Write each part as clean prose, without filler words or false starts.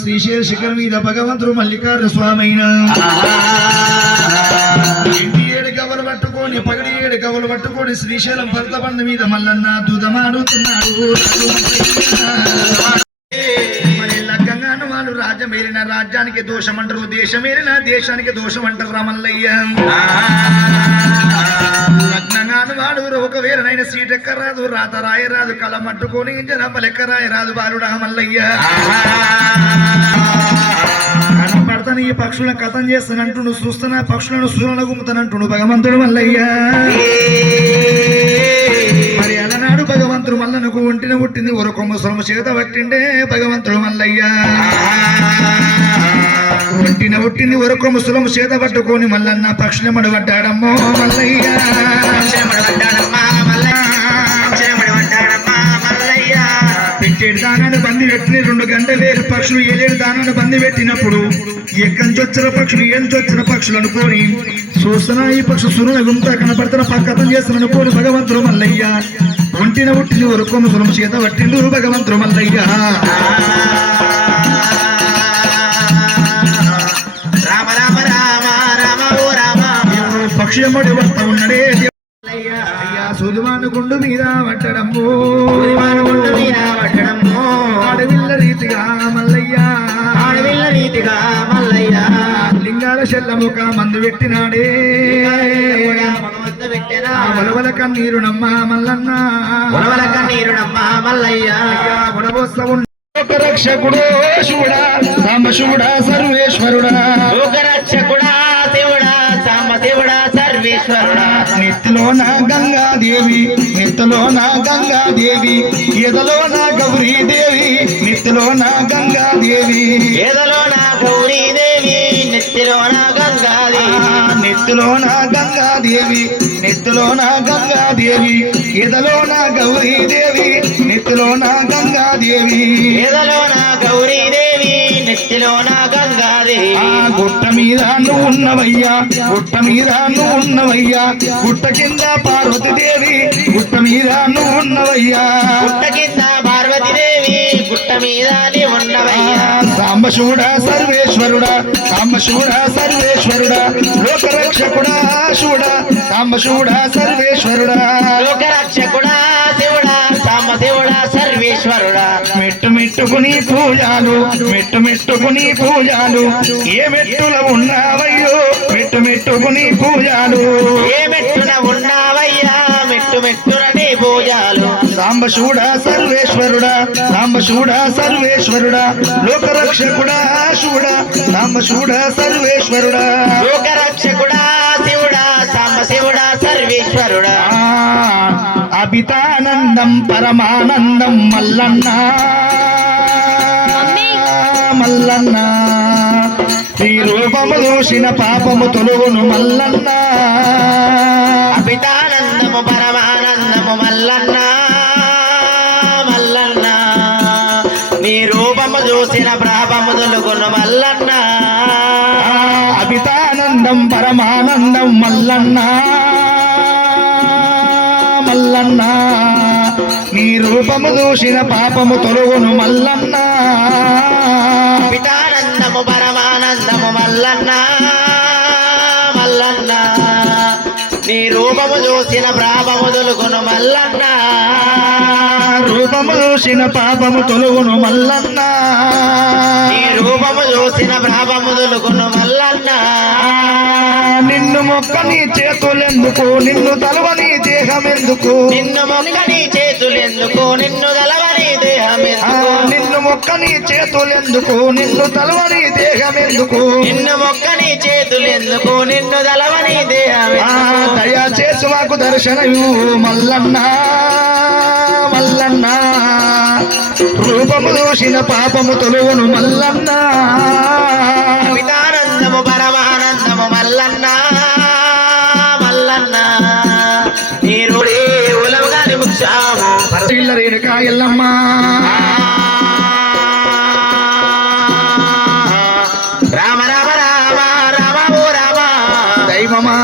శ్రీశైల శిఖరం మీద భగవంతుడు మల్లికార్జున స్వామి అయినా ఇంటి ఏడు కవలు పట్టుకొని పగడి ఏడు కవలు పట్టుకొని శ్రీశైలం పర్త బండ మీద మల్లన్న దుదమాడుతున్నాడు. మరి లగ్గంగాను వాళ్ళు రాజ్యం ఏలిన రాజ్యానికి దోషం అంటారు, దేశం ఏలిన దేశానికి దోషం అంటారు రామల్లయ్య. లగ్నంగాను వాడు ఒక వేరనైన సీటెక్క రాదు, రాత రాయరాదు, కళ మట్టుకొని జనప లెక్క రాయరాదు బాలుడా మల్లయ్య. కనపడతాను ఈ పక్షులను కథం చేస్తానంటుండు, చూస్తున్నా పక్షులను సూర్యులను గుమ్ముతానంటుండు భగవంతుడు మల్లయ్య. మరి అలనాడు భగవంతుడు మల్లనకు ఒంటిన పుట్టింది ఒరకొమ్మ సొలము చేత పట్టిండే భగవంతుడు మల్లయ్య. ఒంటిన పుట్టింది ఒరకొమ్మ సొలము చేత పట్టుకొని మల్లన్న పక్షుల మడబడ్డాడమ్మో మల్లయ్య. పెట్టేడు దానాన్ని బంది పెట్టిన 2 గంటల వేరు పక్షులు 7 దానాన్ని బంది పెట్టినప్పుడు ఎక్కంచొచ్చిన పక్షులు ఏంచొచ్చిన పక్షులు అనుకోని చూస్తున్నా ఈ పక్షు సురుల గుంత కనపడుతున్న పక్కతం చేస్తున్న అనుకోని భగవంతుడు మల్లయ్య. ఒంటిన పుట్టింది ఒరకొమ్మ సొలము చేత పట్టిండు భగవంతుడు మల్లయ్య. పక్షులమ్మడి వస్త ఉన్నడే అయ్యా సుదుమాను గుండు మీద పట్టడము ఆడవిల్ల రీతిగా మల్లయ్య, ఆడవిల్ల రీతిగా మల్లయ్య. లింగాల శల్లముక మందు పెట్టినాడే ఒలవల కన్నీరునమ్మ మల్లన్న, ఒలవల కన్నీరునమ్మ మల్లయ్య. రక్షకుడు శివుడా రామ శివుడా సర్వేశ్వరుడా, రక్షకుడా శివుడా సాంబ శివుడా సర్వేశ్వరుడా. నెత్తిలోన గంగాదేవి, నెత్తిలోన గంగాదేవి, ఎదలోన గౌరీదేవి, నెత్తిలోన గంగాదేవి, ఎదలోన గౌరీదేవి, నెత్తిలోన గంగాదేవి, నెత్తిలోన గంగాదేవి, నెత్తిలోన గంగాదేవి, ఎదలోన గౌరీదేవి, నెత్తిలోన గంగాదేవి, ఎదలోన గౌరీదేవి, నెత్తిలోన గంగాదేవి. గుట్ట మీద నువ్వు ఉన్నవయ్యా, గుట్ట మీద నువ్వు ఉన్నవయ్యా, గుట్ట కింద పార్వతీదేవి, గుట్ట మీద నువ్వు ఉన్నవయ్యా, గుట్ట కింద పార్వతీదేవి, గుట్ట మీద ఉన్నవయ్యా. సాంబశివుడా సర్వేశ్వరుడా, సాంబశివుడా సర్వేశ్వరుడా, లోకరక్షకుడా శివుడా, సాంబశివుడా సర్వేశ్వరుడా, లోకరక్షకుడా శివుడా, సాంబశివుడా సర్వేశ్వరుడా. మెట్టు మెట్టుకుని పూజాలు, మెట్టు మెట్టుకుని పూజాలు, ఏ మెట్టుల ఉన్నావయ్యో మెట్టు మెట్టుకుని పూజాలు, ఏ మెట్టున ఉన్నావయ్యా మెట్టు మెట్టునని పూజాలు. సాంబశివుడా సర్వేశ్వరుడా, సాంబశివుడా సర్వేశ్వరుడా, లోకరక్షకుడా శివుడా, సాంబశివుడా సర్వేశ్వరుడా, లోకరక్షకుడా శివుడా, సాంబశివుడా సర్వేశ్వరుడా. అభితానందం పరమానందం మల్లన్న, మల్లన్న ఈ రూపము చూసిన పాపము తొలుగును మల్లన్న. అభితానందము పరమానందము మల్లన్న, మల్లన్న నీ రూపము చూసిన పాపము తొలుగును మల్లన్న. అభితానందం పరమానందం మల్లన్న, మల్లన్న నీ రూపము చూసిన పాపము తొలుగును మల్లన్న. పితానందము పరమానందము మల్లన్న, మల్లన్న నీ రూపము చూసిన పాపము తొలుగును మల్లన్న, రూపము చూసిన పాపము తొలుగును మల్లన్న, నీ రూపము చూసిన పాపము తొలుగును మల్లన్న. నిన్ను మొక్క నీ చేతులెందుకు, నిన్ను తలవని దేహమెందుకు, నిన్ను మొక్క నీ చేతులెందుకు, నిన్ను తలవని దేహమెందుకు, నిన్ను మొక్క నీ చేతులెందుకు, నిన్ను తలవని దేహమెందుకు, నిన్ను మొక్క నీ చేతులెందుకు, నిన్ను తలవని దేహమెందుకు. దయచేసి మాకు దర్శనము మల్లన్న, మల్లన్న రూపము చూసిన పాపము తొలుగును మల్లన్న. వితానందము పరమానందము మల్లన్న, మల్లన్న నీరు ఉలవగాని ముక్షాము రేణుకా ఎల్లమ్మ. రామ రామ రామ రామ ఓ రామ దైవమా.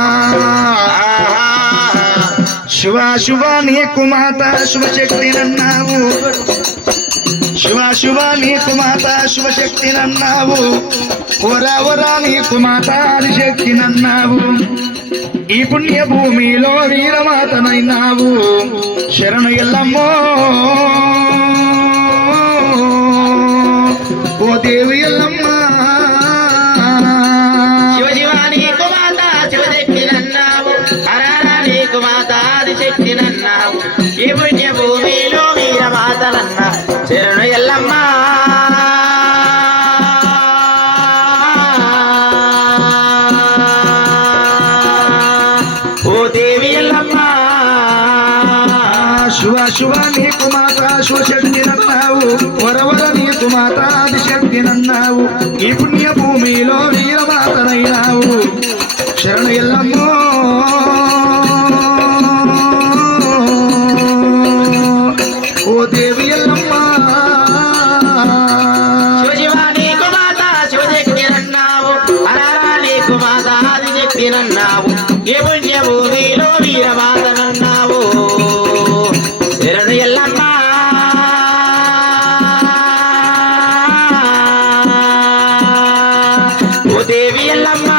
శివ శివ నీకు మాత శివశక్తి నన్నావు, శివ శివ నీకు మాత శివశక్తి నన్నావు ఓరా ఓరా నీకు మాత ఆదిశక్తి నన్నావు ఈ పుణ్య భూమిలో వీరమాతనైనావు శరణు ఎల్లమ్మో ఓ దేవి ఎల్లమ్మ శివ నీకు మాత శివశక్తి నన్నావు హరహర నీకు మాత ఆదిశక్తి నన్నావు ఈ పుణ్య భూమిలో వీరమాతలన్న శరణు ఎల్లమ్మ ఓ దేవి ఎల్లమ్మ శివ శివ నీకు మాత శివశక్తి నన్నావు వరవర నీకు మాత ఆదిశక్తి నన్నావు ఈ పుణ్య భూమిలో వీరమాతనైనావు శరణు ఎల్లమ్మో ఓ దేవి ఎల్లమ్మ శివ నీకు మాత శివశక్తి నన్నావు హరహర నీకు మాత ఆదిశక్తి నన్నావు ఏ పుణ్య భూమిలో వీరమాతనన్నావు శరణు ఎల్లమ్మ ఓ దేవి ఎల్లమ్మ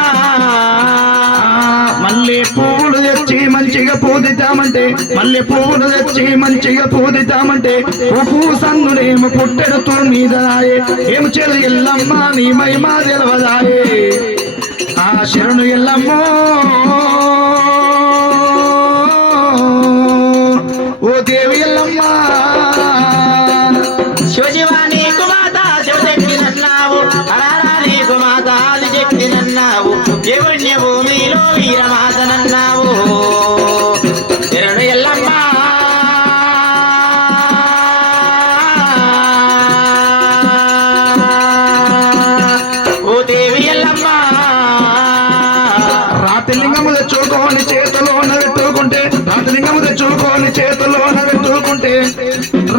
మల్లె పువ్వులు తెచ్చి మంచిగా పూజితామంటే మల్లె పువ్వులు తెచ్చి మంచిగా పూజితామంటే పువ్వు సన్నుడేమో పుట్టెడుతూ మీద రాయే ఏమి చెడు ఎల్లమ్మ నీ మహిమా తెలవదాయే ఆ శరణు ఎల్లమ్మో ఓ దేవి ఎల్లమ్మ శివ నీకు మాత శివశక్తి నన్నావు హరహర నీకు మాత ఆదిశక్తి నన్నావు ఏ పుణ్య భూమిలో వీరమాతనన్నావు శరణు ఎల్లమ్మ ఓ దేవి ఎల్లమ్మ రాతిలింగము తెచ్చుకొని చేతిలోన పెట్టుకుంటే రాతిలింగము తెచ్చుకొని చేతిలోన పెట్టుకుంటే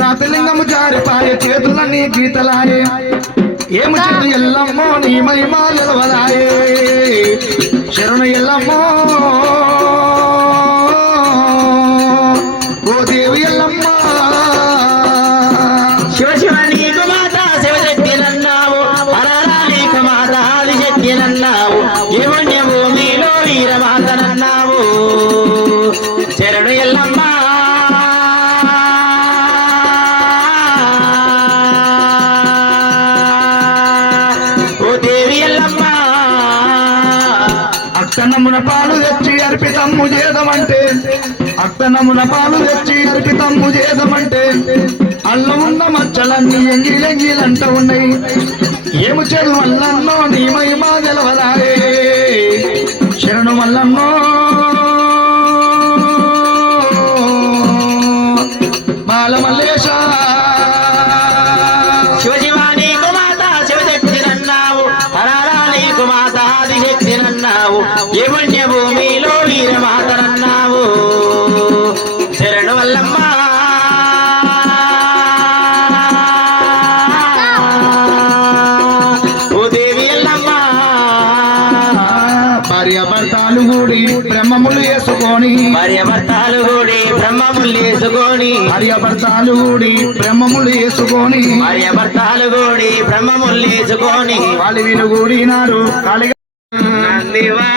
రాతిలింగము జారిపాయ చేతులన్నీ గీతలాయే ఏము చెడు ఎల్లమ్మో నీ మహిమా నిలవలాయే శరణు ఎల్లమ్మో ఓ దేవి ఎల్లమ్మ శివ నీకు మాత శివశక్తి నన్నావు హరహర నీకు మాత ఆదిశక్తి నన్నావు ఏ పుణ్య భూమిలో వీరమాతనన్నావు శరణు ఎల్లమ్మ ఓ దేవి ఎల్లమ్మ అక్కనమున పాలు తెచ్చి అర్పితమ్ము చేదమంటే అక్కనమున పాలు తెచ్చి అర్పితమ్ము చేదమంటే అల్ల ఉన్న మచ్చలన్నీ ఎంగిలంట ఉన్నాయి ఏము చెడు మల్లన్నో నీ మహిమా తెలవదాయే శరణు మల్లన్నో బాలమల్లేశ శివ నీకు మాత శివశక్తి నన్నావు హరహర నీకు మాత ఆదిశక్తి నన్నావు ఏ పుణ్య భూమిలో వీరమాతనన్నావు శరణు వల్లమ్మ ఓ దేవి ఎల్లమ్మ భార్యాభర్తలు కూడి బ్రహ్మములు వేసుకొని భార్యాభర్తలు కూడి బ్రహ్మములు వేసుకొని భార్యాభర్తలు కూడి బ్రహ్మములు వేసుకొని భార్యాభర్తలు కూడి బ్రహ్మములు వేసుకొని వాళ్ళు వీళ్ళు కూడినారు కాళిగా నందివా